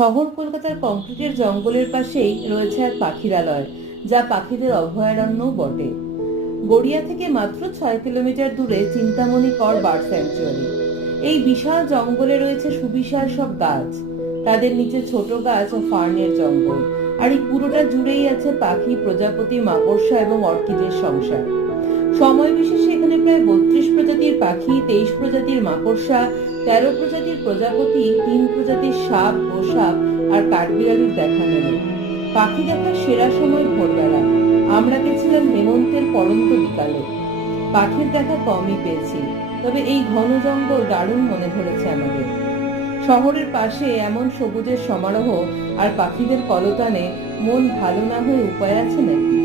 শহর কলকাতার কংক্রিটের জঙ্গলের পাশেই রয়েছে এক পাখিরালয়, যা পাখিদের অভয়ারণ্যও বটে। গড়িয়া থেকে মাত্র 6 কিলোমিটার দূরে চিন্তামণি কর বার্ড স্যাংচুয়ারি। এই বিশাল জঙ্গলে রয়েছে সুবিশাল সব গাছ, তাদের নিচে ছোট গাছ ও ফার্নের জঙ্গল। আর এই পুরোটা জুড়েই আছে পাখি, প্রজাপতি, মাকড়সা এবং অর্কিডের সংসার। সময় বিশেষে এখানে প্রায় 32 প্রজাতির পাখি, 23 প্রজাতির মাকড়সা, 13 প্রজাতির প্রজাপতি, 3 প্রজাতির সাপ, গোসাপ আর কাঠবিড়ালির দেখা মেলে। পাখি দেখার সেরা সময় ভোরবেলা। আমরা গেছিলাম হেমন্তের পড়ন্ত বিকালে। পাখির দেখা কমই পেয়েছি, তবে এই ঘন জঙ্গল দারুণ মনে ধরেছে আমাদের। শহরের পাশে এমন সবুজের সমারোহ আর পাখিদের কলতানে মন ভালো না হয়ে উপায় আছে নাকি?